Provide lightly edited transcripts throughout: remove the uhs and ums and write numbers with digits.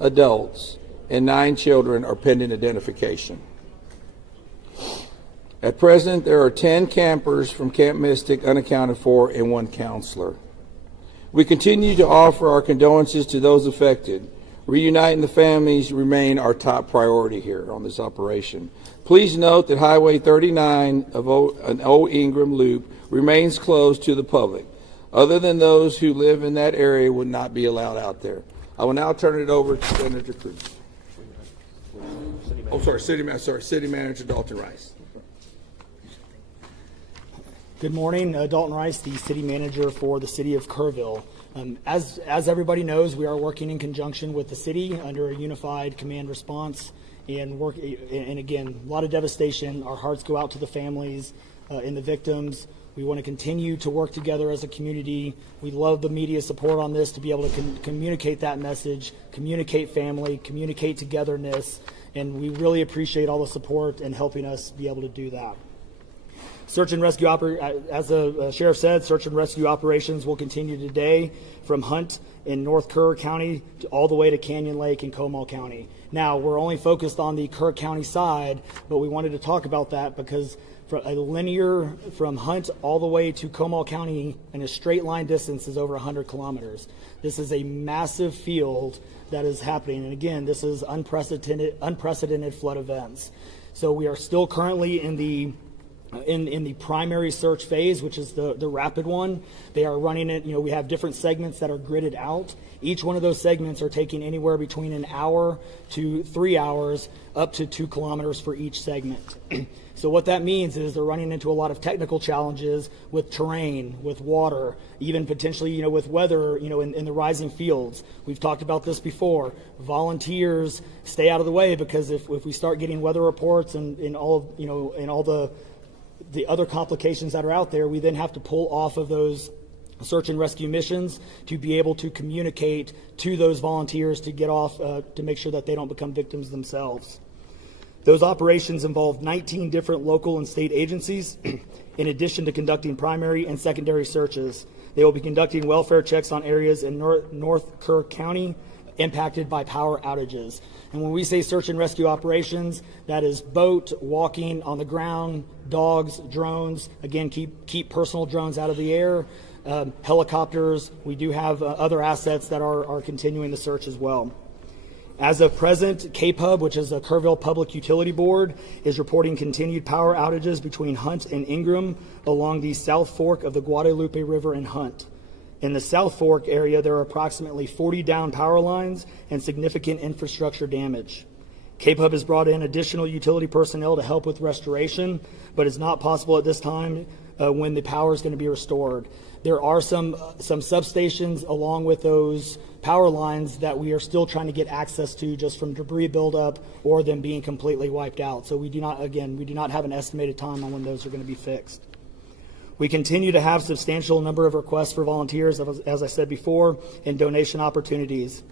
adults and 9 children are pending identification. At present, there are 10 campers from Camp Mystic unaccounted for and 1 counselor. We continue to offer our condolences to those affected. Reuniting the families remain our top priority here on this operation. Please note that Highway 39 of an Old Ingram Loop remains closed to the public. Other than those who live in that area would not be allowed out there. I will now turn it over to Senator Cruz. City Manager Dalton Rice. Good morning, Dalton Rice, the City Manager for the City of Kerrville. As everybody knows, we are working in conjunction with the city under a unified command response and again, a lot of devastation. Our hearts go out to the families and the victims. We want to continue to work together as a community. We love the media support on this to be able to communicate that message, communicate family, communicate togetherness, and we really appreciate all the support and helping us be able to do that. Search and rescue, as the sheriff said, search and rescue operations will continue today from Hunt in North Kerr County all the way to Canyon Lake in Comal County. Now, we're only focused on the Kerr County side, but we wanted to talk about that because for a linear from Hunt all the way to Comal County in a straight line distance is over 100 kilometers. This is a massive field that is happening. And again, this is unprecedented flood events. So we are still currently in the primary search phase, which is the rapid one. They are running it, we have different segments that are gridded out. Each one of those segments are taking anywhere between an hour to 3 hours, up to 2 kilometers for each segment. So what that means is they're running into a lot of technical challenges with terrain, with water, even potentially, with weather, in the rising fields. We've talked about this before. Volunteers stay out of the way because if we start getting weather reports and all the other complications that are out there, we then have to pull off of those search and rescue missions to be able to communicate to those volunteers to get off, to make sure that they don't become victims themselves. Those operations involve 19 different local and state agencies, in addition to conducting primary and secondary searches. They will be conducting welfare checks on areas in North Kerr County impacted by power outages. And when we say search and rescue operations, that is boat, walking, on the ground, dogs, drones. Again, keep personal drones out of the air. Helicopters. We do have other assets that are continuing the search as well. As of present, KPUB, which is the Kerrville Public Utility Board, is reporting continued power outages between Hunt and Ingram along the South Fork of the Guadalupe River in Hunt. In the South Fork area, there are approximately 40 down power lines and significant infrastructure damage. KPUB has brought in additional utility personnel to help with restoration, but it's not possible at this time when the power is going to be restored. There are some substations along with those power lines that we are still trying to get access to just from debris buildup or them being completely wiped out. So we do not have an estimated time on when those are going to be fixed. We continue to have substantial number of requests for volunteers, as I said before, and donation opportunities.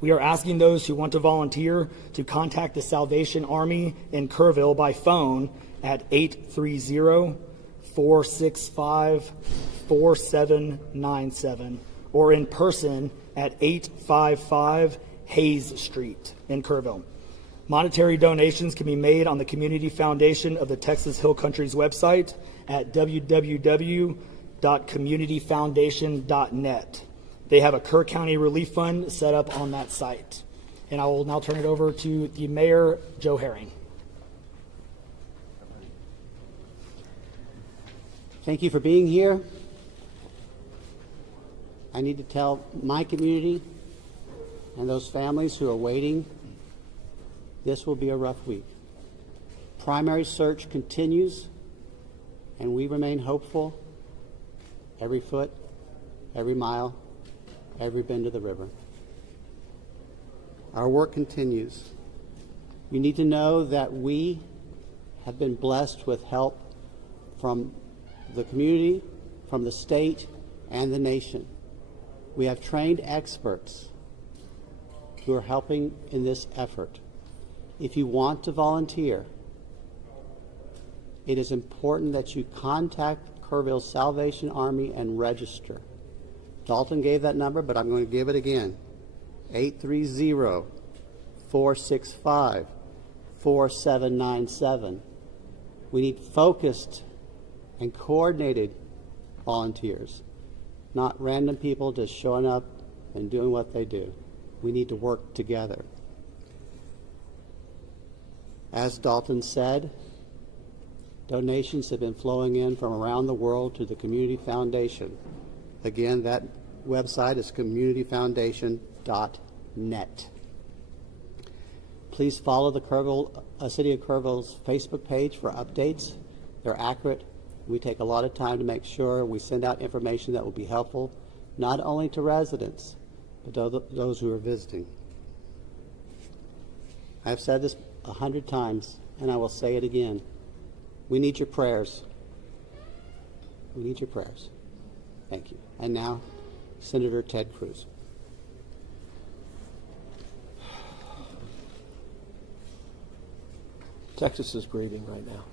We are asking those who want to volunteer to contact the Salvation Army in Kerrville by phone at 830-465-4797 or in person at 855 Hayes Street in Kerrville. Monetary donations can be made on the Community Foundation of the Texas Hill Country's website at www.communityfoundation.net. They have a Kerr County Relief Fund set up on that site. And I will now turn it over to the Mayor, Joe Herring. Thank you for being here. I need to tell my community and those families who are waiting, this will be a rough week. Primary search continues, and we remain hopeful every foot, every mile, every bend of the river. Our work continues. You need to know that we have been blessed with help from the community, from the state, and the nation. We have trained experts who are helping in this effort. If you want to volunteer, it is important that you contact Kerrville Salvation Army and register. Dalton gave that number, but I'm going to give it again. 830-465-4797. We need focused and coordinated volunteers, not random people just showing up and doing what they do. We need to work together. As Dalton said, donations have been flowing in from around the world to the Community Foundation. Again, that website is communityfoundation.net. Please follow the City of Kerrville's Facebook page for updates. They're accurate. We take a lot of time to make sure we send out information that will be helpful, not only to residents, but to those who are visiting. I've said this 100 times, and I will say it again. We need your prayers. We need your prayers. Thank you. And now, Senator Ted Cruz. Texas is grieving right now.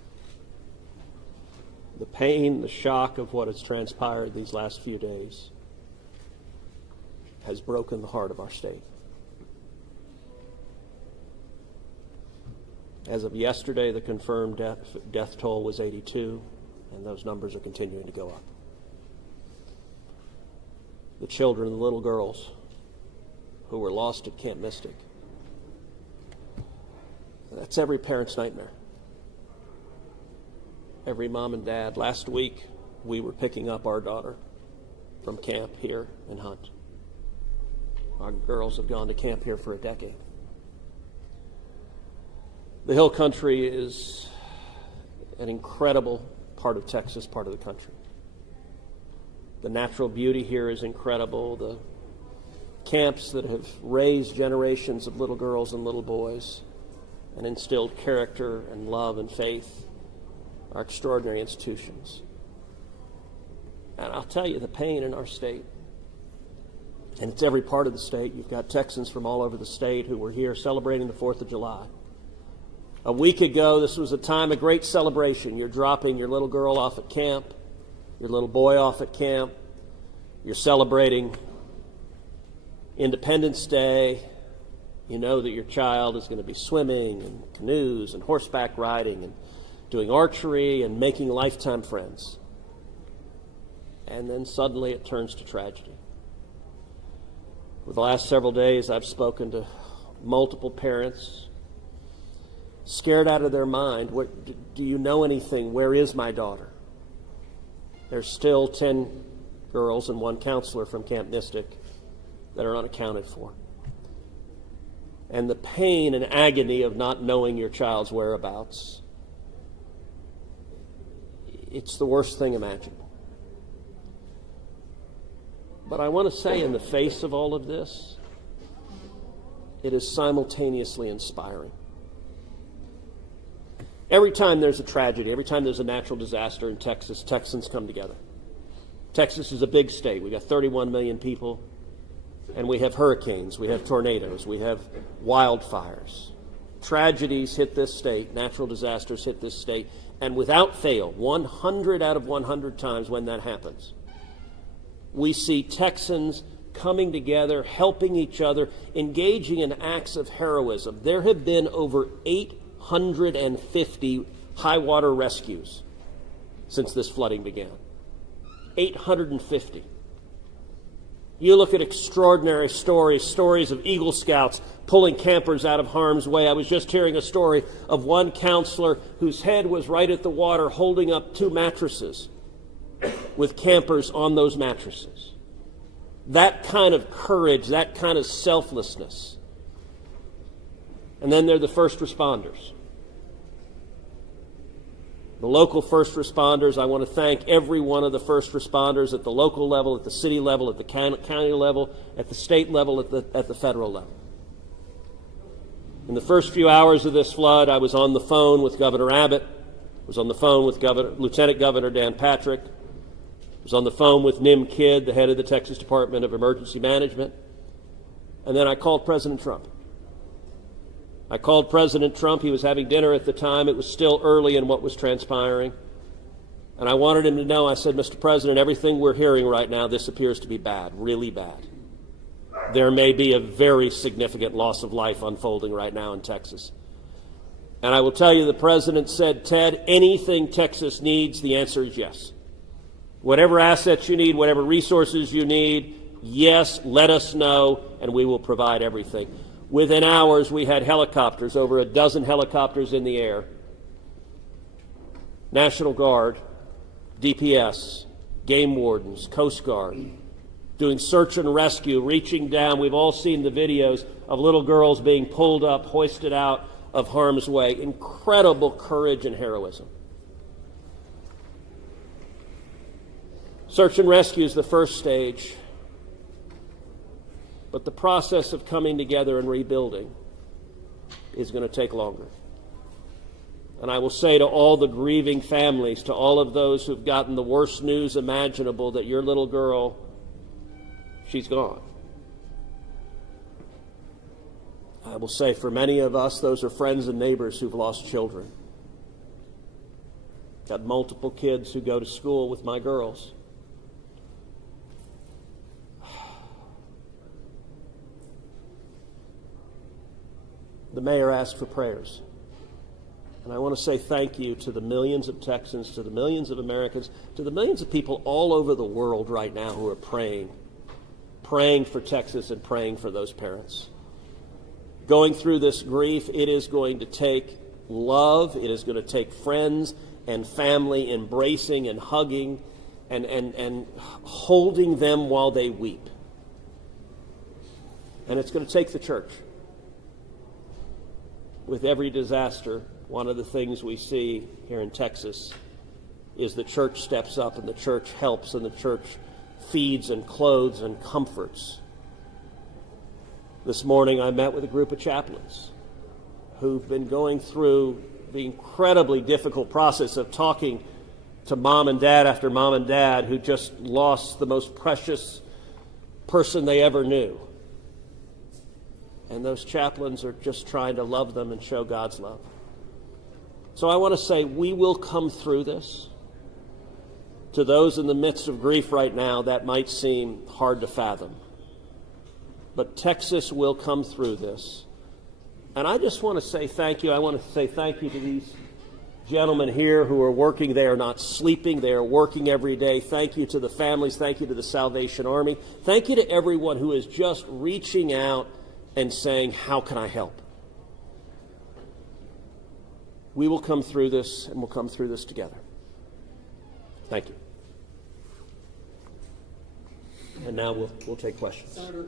The pain, the shock of what has transpired these last few days has broken the heart of our state. As of yesterday, the confirmed death toll was 82, and those numbers are continuing to go up. The children, the little girls who were lost at Camp Mystic, that's every parent's nightmare. Every mom and dad. Last week, we were picking up our daughter from camp here in Hunt. Our girls have gone to camp here for a decade. The Hill Country is an incredible part of Texas, part of the country. The natural beauty here is incredible. The camps that have raised generations of little girls and little boys and instilled character and love and faith are extraordinary institutions. And I'll tell you, the pain in our state, and it's every part of the state. You've got Texans from all over the state who were here celebrating the 4th of July. A week ago, this was a time of great celebration. You're dropping your little girl off at camp, your little boy off at camp. You're celebrating Independence Day. You know that your child is going to be swimming and canoes and horseback riding and doing archery and making lifetime friends. And then suddenly it turns to tragedy. For the last several days, I've spoken to multiple parents, scared out of their mind. Do you know anything? Where is my daughter? There's still 10 girls and 1 counselor from Camp Mystic that are unaccounted for. And the pain and agony of not knowing your child's whereabouts, it's the worst thing imaginable. But I want to say, in the face of all of this, it is simultaneously inspiring. Every time there's a tragedy, every time there's a natural disaster in Texas, Texans come together. Texas is a big state. We've got 31 million people, and we have hurricanes, we have tornadoes, we have wildfires. Tragedies hit this state, natural disasters hit this state, and without fail, 100 out of 100 times when that happens, we see Texans coming together, helping each other, engaging in acts of heroism. There have been over 850 high water rescues since this flooding began. 850. You look at extraordinary stories of Eagle Scouts pulling campers out of harm's way. I was just hearing a story of one counselor whose head was right at the water holding up 2 mattresses with campers on those mattresses. That kind of courage, that kind of selflessness. And then there are the first responders. The local first responders, I want to thank every one of the first responders at the local level, at the city level, at the county level, at the state level, at the federal level. In the first few hours of this flood, I was on the phone with Governor Abbott, was on the phone with Lieutenant Governor Dan Patrick, was on the phone with Nim Kidd, the head of the Texas Department of Emergency Management, and then I called President Trump. I called President Trump. He was having dinner at the time. It was still early in what was transpiring. And I wanted him to know, I said, Mr. President, everything we're hearing right now, this appears to be bad, really bad. there may be a very significant loss of life unfolding right now in Texas. And I will tell you, the president said, Ted, anything Texas needs, the answer is yes. Whatever assets you need, whatever resources you need, yes, let us know, and we will provide everything. Within hours, we had helicopters, over a dozen helicopters in the air. National Guard, DPS, game wardens, Coast Guard, doing search and rescue, reaching down. We've all seen the videos of little girls being pulled up, hoisted out of harm's way. Incredible courage and heroism. Search and rescue is the first stage, but the process of coming together and rebuilding is going to take longer. And I will say to all the grieving families, to all of those who've gotten the worst news imaginable, that your little girl, she's gone. I will say for many of us, those are friends and neighbors who've lost children. Got multiple kids who go to school with my girls. The mayor asked for prayers. And I want to say thank you to the millions of Texans, to the millions of Americans, to the millions of people all over the world right now who are praying for Texas and praying for those parents. Going through this grief, it is going to take love, it is going to take friends and family embracing and hugging and holding them while they weep. And it's going to take the church. With every disaster, one of the things we see here in Texas is the church steps up and the church helps and the church feeds and clothes and comforts. This morning I met with a group of chaplains who've been going through the incredibly difficult process of talking to mom and dad after mom and dad who just lost the most precious person they ever knew. And those chaplains are just trying to love them and show God's love. So I want to say we will come through this. To those in the midst of grief right now, that might seem hard to fathom. But Texas will come through this. And I just want to say thank you. I want to say thank you to these gentlemen here who are working. They are not sleeping. They are working every day. Thank you to the families. Thank you to the Salvation Army. Thank you to everyone who is just reaching out and saying, how can I help? We will come through this, and we'll come through this together. Thank you. And now we'll take questions. Senator,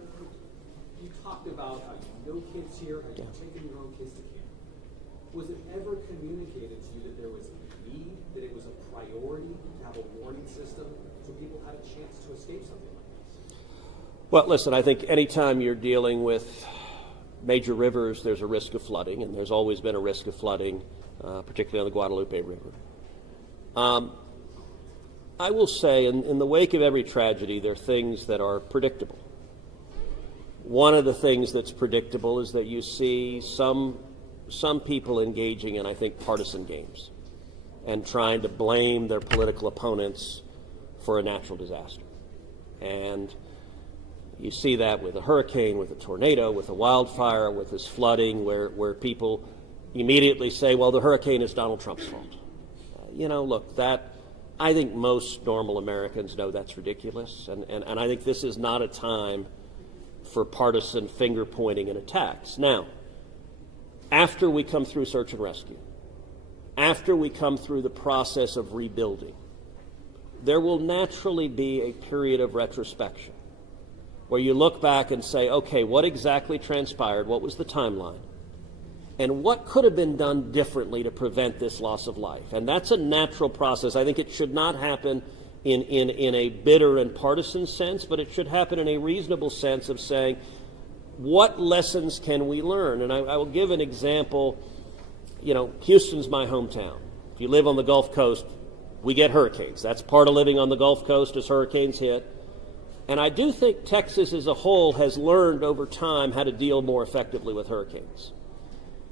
you talked about how you know kids here and you've taken your own kids to camp. Was it ever communicated to you that there was a need, that it was a priority to have a warning system so people had a chance to escape something like this? Well, listen, I think anytime you're dealing with major rivers, there's a risk of flooding, and there's always been a risk of flooding, particularly on the Guadalupe River. I will say, in the wake of every tragedy, there are things that are predictable. One of the things that's predictable is that you see some people engaging in, I think, partisan games and trying to blame their political opponents for a natural disaster. And you see that with a hurricane, with a tornado, with a wildfire, with this flooding, where people immediately say, well, the hurricane is Donald Trump's fault. Look, that I think most normal Americans know that's ridiculous, and I think this is not a time for partisan finger-pointing and attacks. Now, after we come through search and rescue, after we come through the process of rebuilding, there will naturally be a period of retrospection where you look back and say, okay, what exactly transpired? What was the timeline? And what could have been done differently to prevent this loss of life? And that's a natural process. I think it should not happen in a bitter and partisan sense, but it should happen in a reasonable sense of saying, what lessons can we learn? And I will give an example. Houston's my hometown. If you live on the Gulf Coast, we get hurricanes. That's part of living on the Gulf Coast as hurricanes hit. And I do think Texas as a whole has learned over time how to deal more effectively with hurricanes.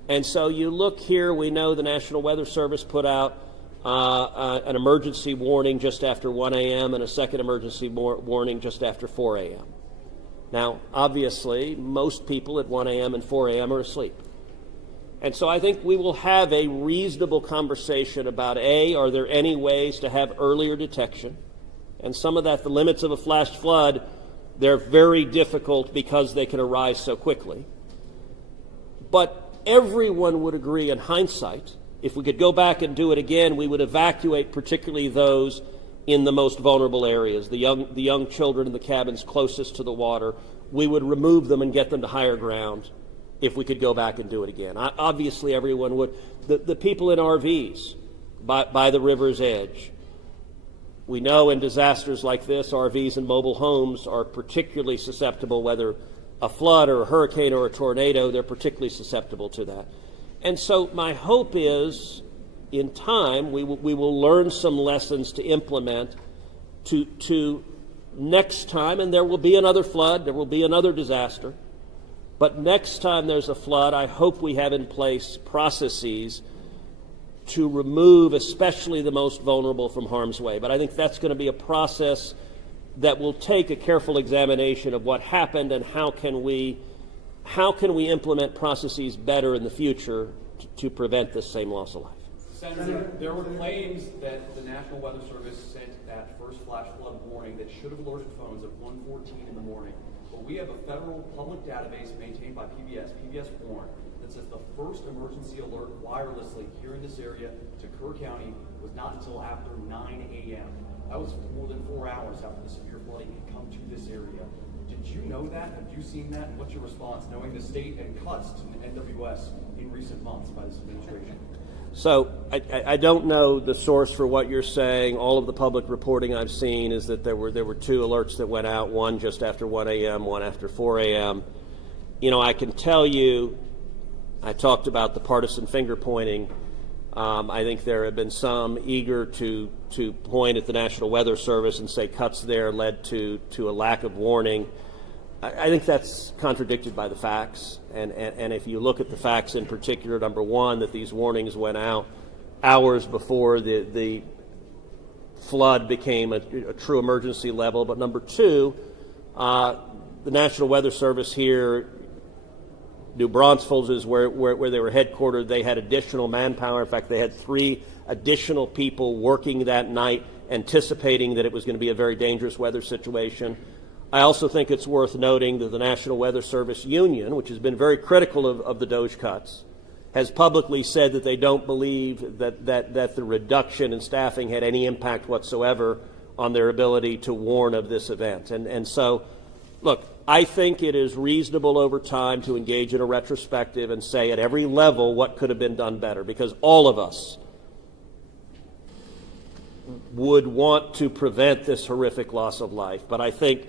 And so you look here, we know the National Weather Service put out an emergency warning just after 1 a.m. and a second emergency warning just after 4 a.m. Now, obviously, most people at 1 a.m. and 4 a.m. are asleep. And so I think we will have a reasonable conversation about, A, are there any ways to have earlier detection? And some of that, the limits of a flash flood, they're very difficult because they can arise so quickly. But everyone would agree in hindsight, if we could go back and do it again, we would evacuate particularly those in the most vulnerable areas, the young children in the cabins closest to the water. We would remove them and get them to higher ground if we could go back and do it again. Obviously, everyone would. The people in RVs by the river's edge. We know in disasters like this, RVs and mobile homes are particularly susceptible, whether a flood or a hurricane or a tornado, they're particularly susceptible to that. And so my hope is, in time, we will learn some lessons to implement to next time, and there will be another flood, there will be another disaster, but next time there's a flood, I hope we have in place processes to remove especially the most vulnerable from harm's way. But I think that's going to be a process that will take a careful examination of what happened and how can we implement processes better in the future to prevent this same loss of life. Senator, there were claims that the National Weather Service sent that first flash flood warning that should have alerted phones at 1:14 in the morning. But we have a federal public database maintained by PBS Warn, that says the first emergency alert wirelessly here in this area to Kerr County was not until after 9 a.m. That was more than 4 hours after the severe flooding had come to this area. Did you know that? Have you seen that? And what's your response, knowing the state and cuts to the NWS in recent months by this administration? So I don't know the source for what you're saying. All of the public reporting I've seen is that there were two alerts that went out, one just after 1 a.m., one after 4 a.m. You know, I can tell you, I talked about the partisan finger pointing. I think there have been some eager to point at the National Weather Service and say cuts there led to a lack of warning. I think that's contradicted by the facts. And if you look at the facts in particular, number one, that these warnings went out hours before the flood became a true emergency level. But number two, the National Weather Service here, New Braunfels is where they were headquartered. They had additional manpower. In fact, they had 3 additional people working that night, anticipating that it was going to be a very dangerous weather situation. I also think it's worth noting that the National Weather Service Union, which has been very critical of the DOGE cuts, has publicly said that they don't believe that the reduction in staffing had any impact whatsoever on their ability to warn of this event. And so, look, I think it is reasonable over time to engage in a retrospective and say at every level what could have been done better, because all of us would want to prevent this horrific loss of life. But I think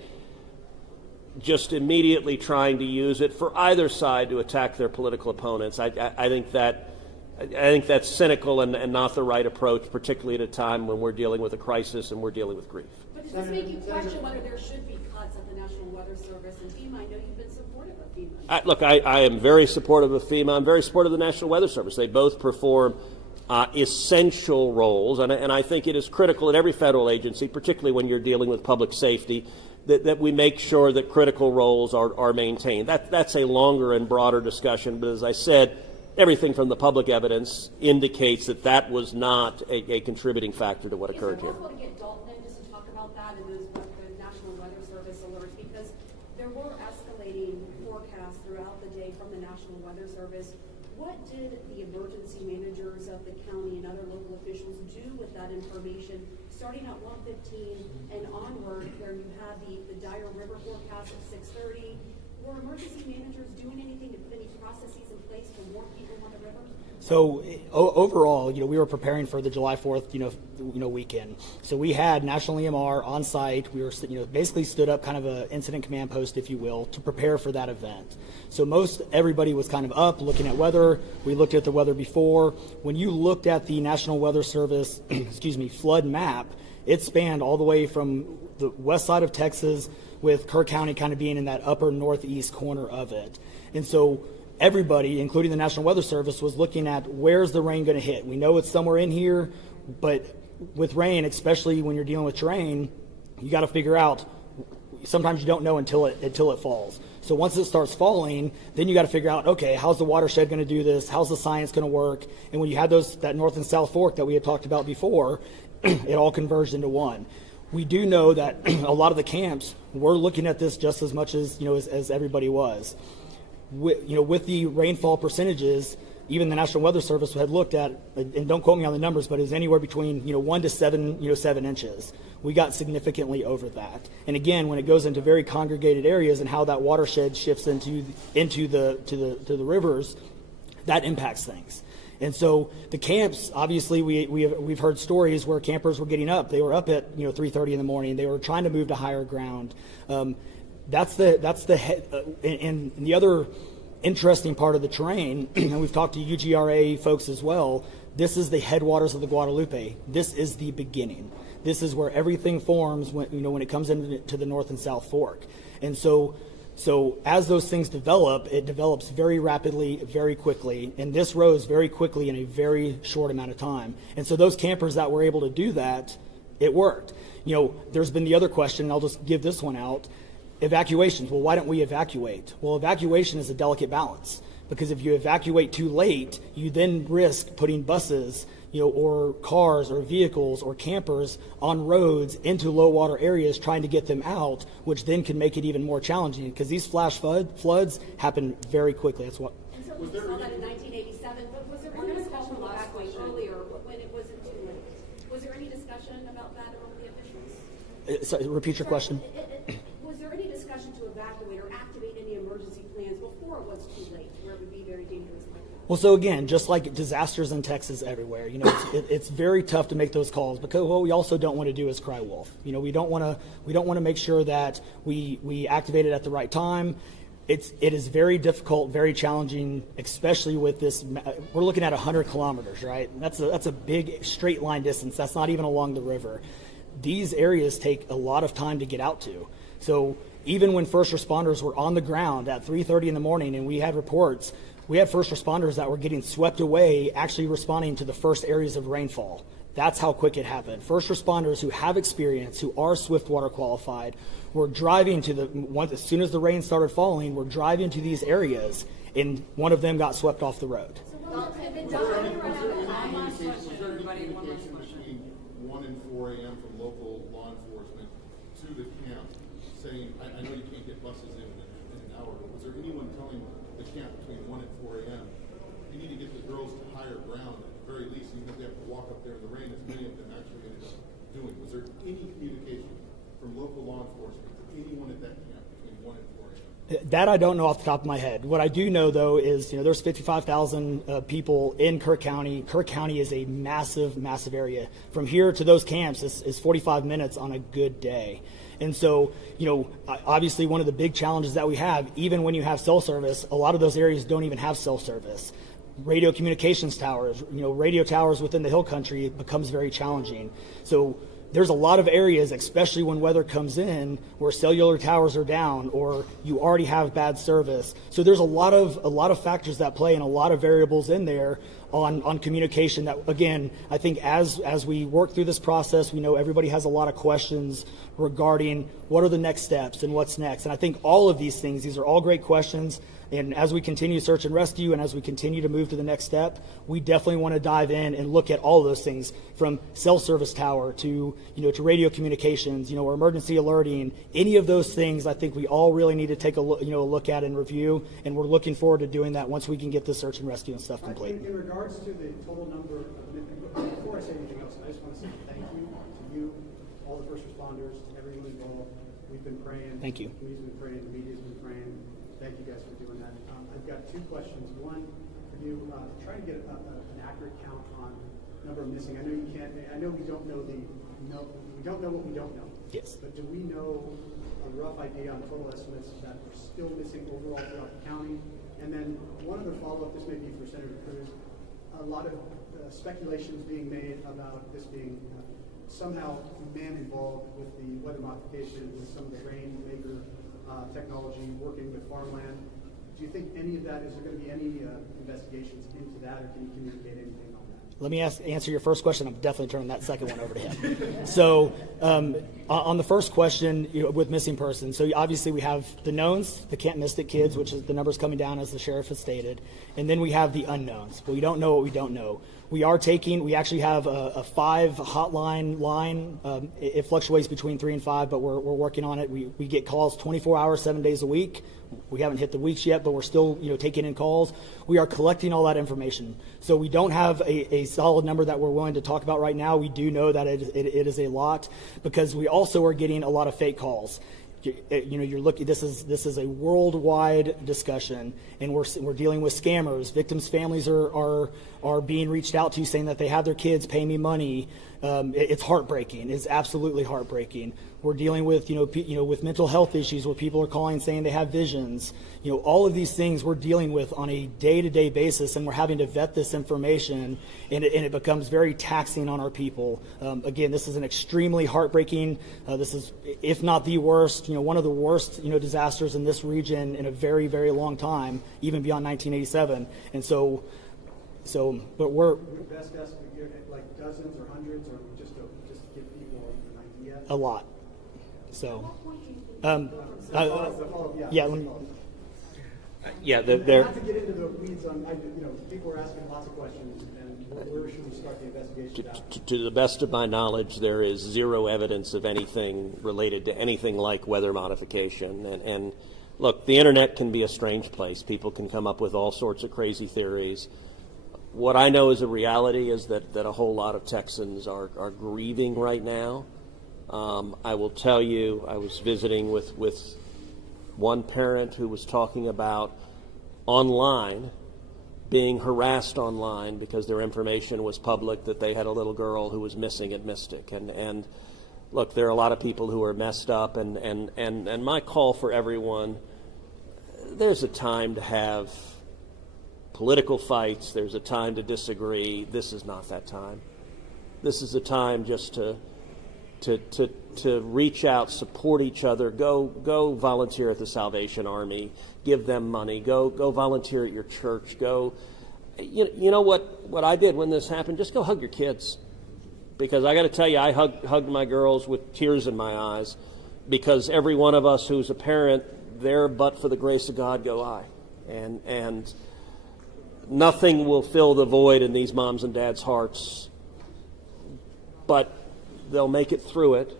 just immediately trying to use it for either side to attack their political opponents, I think that's cynical and not the right approach, particularly at a time when we're dealing with a crisis and we're dealing with grief. But does this make you question whether there should be cuts at the National Weather Service and FEMA? I know you've been supportive of FEMA. Look, I am very supportive of FEMA. I'm very supportive of the National Weather Service. They both perform essential roles, and I think it is critical at every federal agency, particularly when you're dealing with public safety, that we make sure that critical roles are maintained. That's a longer and broader discussion, but as I said, everything from the public evidence indicates that was not a contributing factor to what occurred here. Is it possible to get Dalton in just to talk about that and those the National Weather Service alerts? Because there were escalating forecasts throughout the day from the National Weather Service. What did the emergency managers of the county and other local officials do with that information, starting at 1:15 and onward, where you had the dire river forecast at 6:30? Were emergency managers doing anything to put any processes in place to warn people on the river? So overall, we were preparing for the July 4th, weekend. So we had National EMR on site. We were, basically stood up kind of an incident command post, if you will, to prepare for that event. So everybody was kind of up looking at weather. We looked at the weather before. When you looked at the National Weather Service, flood map, it spanned all the way from the west side of Texas, with Kerr County kind of being in that upper northeast corner of it. And so everybody, including the National Weather Service, was looking at where's the rain going to hit. We know it's somewhere in here, but with rain, especially when you're dealing with terrain, you got to figure out, sometimes you don't know until it falls. So once it starts falling, then you got to figure out, okay, how's the watershed going to do this? How's the science going to work? And when you had that north and south fork that we had talked about before, it all converged into one. We do know that a lot of the camps were looking at this just as much as as everybody was. With the rainfall percentages, even the National Weather Service had looked at, and don't quote me on the numbers, but it was anywhere between 1 to 7 inches. We got significantly over that. And again, when it goes into very congregated areas and how that watershed shifts into the rivers, that impacts things. And so the camps, obviously, we've heard stories where campers were getting up. They were up at 3:30 in the morning. They were trying to move to higher ground. And the other interesting part of the terrain, and we've talked to UGRA folks as well. This is the headwaters of the Guadalupe. This is the beginning. This is where everything forms when it comes into the North and South Fork. And so as those things develop, it develops very rapidly, very quickly, and this rose very quickly in a very short amount of time. And so those campers that were able to do that, it worked. There's been the other question, and I'll just give this one out. Evacuations. Well, why don't we evacuate? Well, evacuation is a delicate balance, because if you evacuate too late, you then risk putting buses, or cars or vehicles or campers on roads into low water areas trying to get them out, which then can make it even more challenging, because these flash floods happen very quickly. That's what. And so we saw that in 1987, but was there any discussion about evacuation earlier when it wasn't too late? Was there any discussion about that among the officials? So, repeat your question. Was there any discussion to evacuate or activate any emergency plans before it was too late, where it would be very dangerous like that? Well, so again, just like disasters in Texas everywhere, it's very tough to make those calls, because what we also don't want to do is cry wolf. We don't want to make sure that we activate it at the right time. It is very difficult, very challenging, especially with this. We're looking at 100 kilometers, right? That's a big straight line distance. That's not even along the river. These areas take a lot of time to get out to. So even when first responders were on the ground at 3:30 in the morning, and we had reports, we had first responders that were getting swept away, actually responding to the first areas of rainfall. That's how quick it happened. First responders who have experience, who are Swiftwater qualified, were driving as soon as the rain started falling, were driving to these areas, and one of them got swept off the road. Was there any communication between 1 and 4 a.m. from local law enforcement to the camp saying, I know you can't get buses in an hour, but was there anyone telling the camp between 1 and 4 a.m. you need to get the girls to higher ground at the very least, even if they have to walk up there in the rain, as many of them actually ended up doing? Was there any communication from local law enforcement to anyone at that camp between 1 and 4 a.m.? That I don't know off the top of my head. What I do know, though, is there's 55,000 people in Kirk County. Kirk County is a massive, massive area. From here to those camps is 45 minutes on a good day. And so, obviously one of the big challenges that we have, even when you have cell service, a lot of those areas don't even have cell service. Radio communications towers, radio towers within the hill country, it becomes very challenging. So there's a lot of areas, especially when weather comes in, where cellular towers are down or you already have bad service. So there's a lot of factors that play and a lot of variables in there on communication that, again, I think as we work through this process, we know everybody has a lot of questions regarding what are the next steps and what's next. And I think all of these things, these are all great questions. And as we continue search and rescue and as we continue to move to the next step, we definitely want to dive in and look at all of those things, from cell service tower to radio communications, or emergency alerting. Any of those things, I think we all really need to take a look at and review. And we're looking forward to doing that once we can get the search and rescue and stuff complete. In regards to the total number of, before I say anything else, I just want to say thank you to you, all the first responders, everyone involved. We've been praying. Thank you. The community's been praying. The media's been praying. Thank you guys for doing that. I've got two questions. One, for you, try to get an accurate count on number of missing. I know you can't. I know we don't know we don't know what we don't know. Yes. But do we know a rough idea on total estimates that are still missing overall throughout the county? And then one other follow-up. This may be for Senator Cruz. A lot of speculations being made about this being somehow man involved with the weather modification, with some of the rainmaker technology, working with farmland. Do you think any of that, is there going to be any investigations into that, or can you communicate anything on that? Let me answer your first question. I'm definitely turning that second one over to him. So on the first question, with missing persons, so obviously we have the knowns, the Camp Mystic kids, which is the numbers coming down as the sheriff has stated, and then we have the unknowns. Well, we don't know what we don't know. We actually have a 5 hotline line. It fluctuates between 3 and 5, but we're working on it. We get calls 24 hours, 7 days a week. We haven't hit the weeks yet, but we're still taking in calls. We are collecting all that information. So we don't have a solid number that we're willing to talk about right now. We do know that it is a lot, because we also are getting a lot of fake calls. You're looking. This is a worldwide discussion, and we're dealing with scammers. Victims' families are being reached out to, saying that they have their kids, pay me money. It's heartbreaking. It's absolutely heartbreaking. We're dealing with with mental health issues where people are calling saying they have visions. All of these things we're dealing with on a day-to-day basis, and we're having to vet this information, and it becomes very taxing on our people. Again, this is an extremely heartbreaking. This is, if not the worst, one of the worst disasters in this region in a very, very long time, even beyond 1987. And but we're Your best guess, we give it like dozens or hundreds, or just to give people an idea. a lot. So, Yeah. let me. Yeah, Not to get into the weeds on, people are asking lots of questions, and where should we start the investigation out? to the best of my knowledge, there is zero evidence of anything related to anything like weather modification. And look, the internet can be a strange place. People can come up with all sorts of crazy theories. What I know is a reality is that a whole lot of Texans are grieving right now. I will tell you, I was visiting with one parent who was talking about online being harassed online because their information was public that they had a little girl who was missing at Mystic. And look, there are a lot of people who are messed up, and my call for everyone, there's a time to have political fights, there's a time to disagree. This is not that time. This is a time just to reach out, support each other, go volunteer at the Salvation Army, give them money, go volunteer at your church, go. You know what I did when this happened? Just go hug your kids, because I got to tell you, I hugged my girls with tears in my eyes, because every one of us who's a parent, there but for the grace of God go I, and nothing will fill the void in these moms and dads' hearts, but they'll make it through it.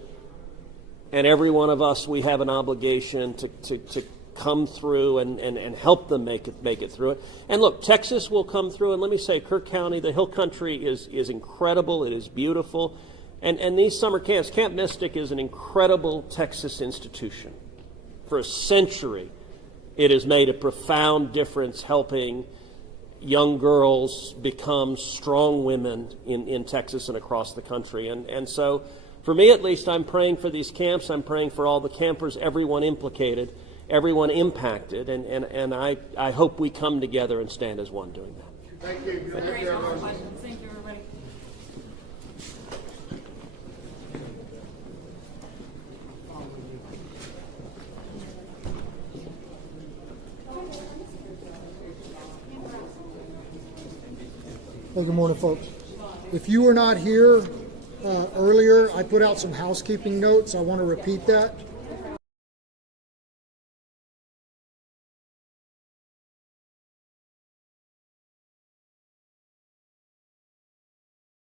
And every one of us, we have an obligation to come through and help them make it through it. And look, Texas will come through. And let me say, Kirk County, the Hill Country is incredible. It is beautiful. And these summer camps, Camp Mystic is an incredible Texas institution. For a century, it has made a profound difference helping young girls become strong women in Texas and across the country. And so, for me at least, I'm praying for these camps. I'm praying for all the campers, everyone implicated, everyone impacted. And I hope we come together and stand as one doing that. Thank you. Thank you, everybody. Well, good morning, folks. If you were not here earlier, I put out some housekeeping notes. I want to repeat that.